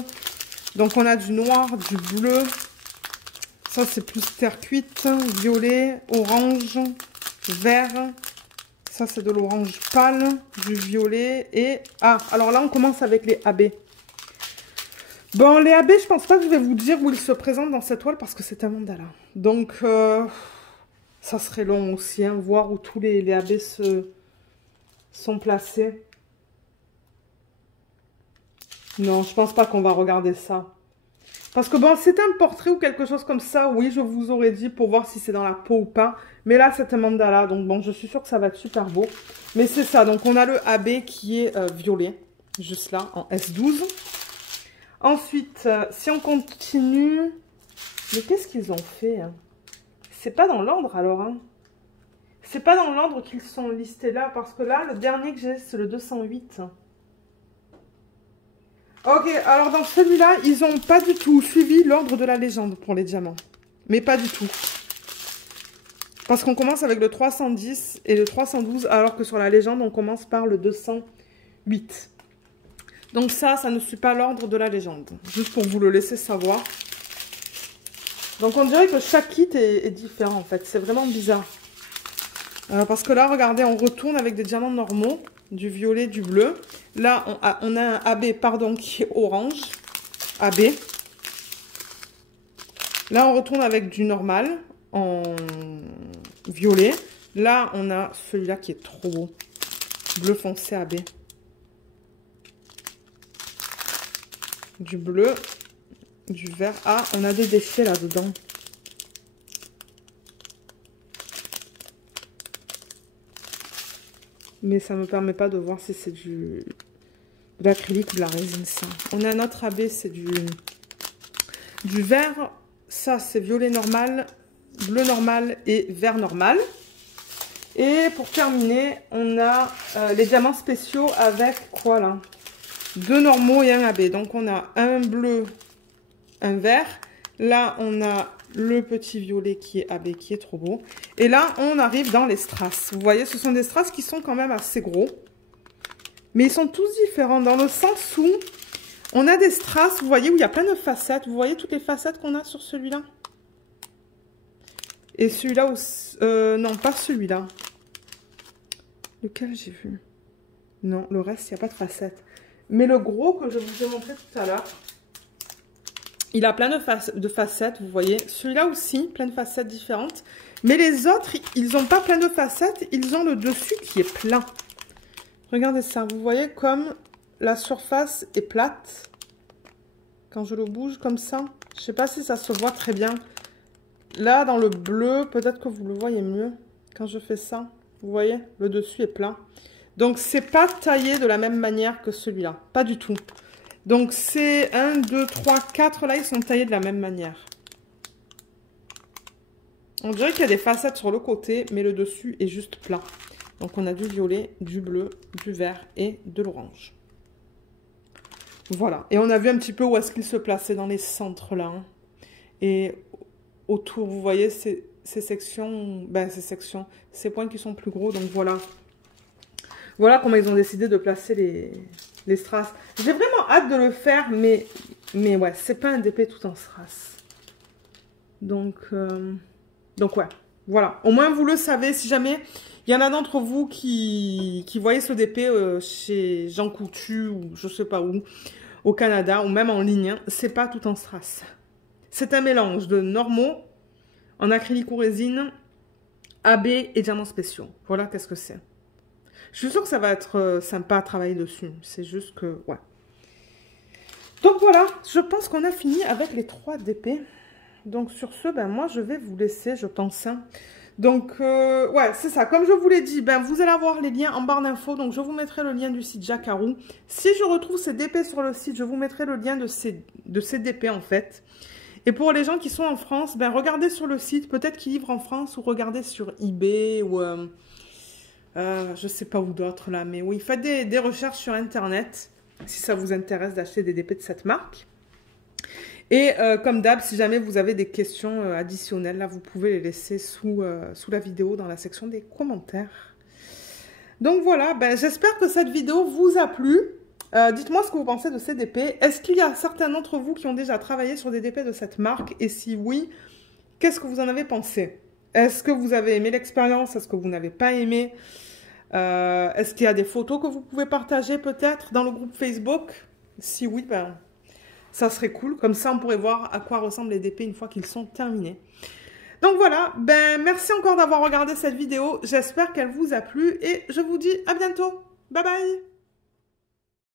Donc, on a du noir, du bleu. Ça, c'est plus terre cuite, violet, orange, vert. Ça, c'est de l'orange pâle, du violet et... Ah, alors là, on commence avec les AB. Bon, les AB, je pense pas que je vais vous dire où ils se présentent dans cette toile parce que c'est un mandala. Donc, ça serait long aussi, hein, voir où tous les AB sont placés. Non, je pense pas qu'on va regarder ça. Parce que bon, c'est un portrait ou quelque chose comme ça, oui, je vous aurais dit pour voir si c'est dans la peau ou pas. Mais là, c'est un mandala, donc bon, je suis sûre que ça va être super beau. Mais c'est ça, donc on a le AB qui est violet, juste là, en S12. Ensuite, si on continue... Mais qu'est-ce qu'ils ont fait hein? C'est pas dans l'ordre alors. Hein? C'est pas dans l'ordre qu'ils sont listés là. Parce que là, le dernier que j'ai, c'est le 208. Ok, alors dans celui-là, ils n'ont pas du tout suivi l'ordre de la légende pour les diamants. Mais pas du tout. Parce qu'on commence avec le 310 et le 312, alors que sur la légende, on commence par le 208. Donc ça ne suit pas l'ordre de la légende. Juste pour vous le laisser savoir. Donc on dirait que chaque kit est différent en fait. C'est vraiment bizarre. Parce que là, regardez, on retourne avec des diamants normaux, du violet, du bleu. Là, on a un AB, pardon, qui est orange. AB. Là, on retourne avec du normal, en violet. Là, on a celui-là qui est trop beau. Bleu foncé AB. Du bleu, du vert. Ah, on a des déchets là-dedans. Mais ça ne me permet pas de voir si c'est de l'acrylique ou de la résine, ça. On a notre AB, c'est du vert. Ça, c'est violet normal, bleu normal et vert normal. Et pour terminer, on a les diamants spéciaux avec quoi là? 2 normaux et un AB. Donc, on a un bleu, un vert. Là, on a le petit violet qui est AB, qui est trop beau. Et là, on arrive dans les strass. Vous voyez, ce sont des strass qui sont quand même assez gros. Mais ils sont tous différents dans le sens où on a des strass, vous voyez, où il y a plein de facettes. Vous voyez toutes les facettes qu'on a sur celui-là? Et celui-là, non, pas celui-là. Lequel j'ai vu? Non, le reste, il n'y a pas de facettes. Mais le gros que je vous ai montré tout à l'heure, il a plein de facettes, vous voyez. Celui-là aussi, plein de facettes différentes. Mais les autres, ils n'ont pas plein de facettes. Ils ont le dessus qui est plein. Regardez ça. Vous voyez comme la surface est plate. Quand je le bouge comme ça. Je ne sais pas si ça se voit très bien. Là, dans le bleu, peut-être que vous le voyez mieux. Quand je fais ça, vous voyez, le dessus est plein. Donc, c'est pas taillé de la même manière que celui-là. Pas du tout. Donc, c'est 1, 2, 3, 4. Là, ils sont taillés de la même manière. On dirait qu'il y a des facettes sur le côté, mais le dessus est juste plat. Donc, on a du violet, du bleu, du vert et de l'orange. Voilà. Et on a vu un petit peu où est-ce qu'il se plaçait dans les centres, là. Hein. Et autour, vous voyez, ces sections, ces points qui sont plus gros. Donc, voilà. Voilà comment ils ont décidé de placer les strass. J'ai vraiment hâte de le faire, mais ouais, c'est pas un DP tout en strass. Donc ouais, voilà. Au moins, vous le savez, si jamais il y en a d'entre vous qui voyaient ce DP chez Jean Coutu ou je sais pas où, au Canada, ou même en ligne, hein, c'est pas tout en strass. C'est un mélange de normaux, en acrylique ou résine, AB et diamants spéciaux. Voilà qu'est-ce que c'est. Je suis sûre que ça va être sympa à travailler dessus. C'est juste que, ouais. Donc voilà, je pense qu'on a fini avec les 3 DP. Donc sur ce, ben moi je vais vous laisser, je pense. Hein. Donc, ouais, c'est ça. Comme je vous l'ai dit, ben vous allez avoir les liens en barre d'infos. Donc je vous mettrai le lien du site Jacquarou. Si je retrouve ces DP sur le site, je vous mettrai le lien de ces DP en fait. Et pour les gens qui sont en France, ben regardez sur le site. Peut-être qu'ils livrent en France ou regardez sur eBay ou... je sais pas où d'autres là, mais oui, faites des recherches sur internet si ça vous intéresse d'acheter des DP de cette marque. Et comme d'hab, si jamais vous avez des questions additionnelles, là vous pouvez les laisser sous la vidéo dans la section des commentaires. Donc voilà, ben, j'espère que cette vidéo vous a plu. Dites-moi ce que vous pensez de ces DP. Est-ce qu'il y a certains d'entre vous qui ont déjà travaillé sur des DP de cette marque? Et si oui, qu'est-ce que vous en avez pensé? Est-ce que vous avez aimé l'expérience? Est-ce que vous n'avez pas aimé? Est-ce qu'il y a des photos que vous pouvez partager peut-être dans le groupe Facebook? Si oui, ben, ça serait cool. Comme ça, on pourrait voir à quoi ressemblent les DP une fois qu'ils sont terminés. Donc voilà, ben, merci encore d'avoir regardé cette vidéo. J'espère qu'elle vous a plu et je vous dis à bientôt. Bye bye!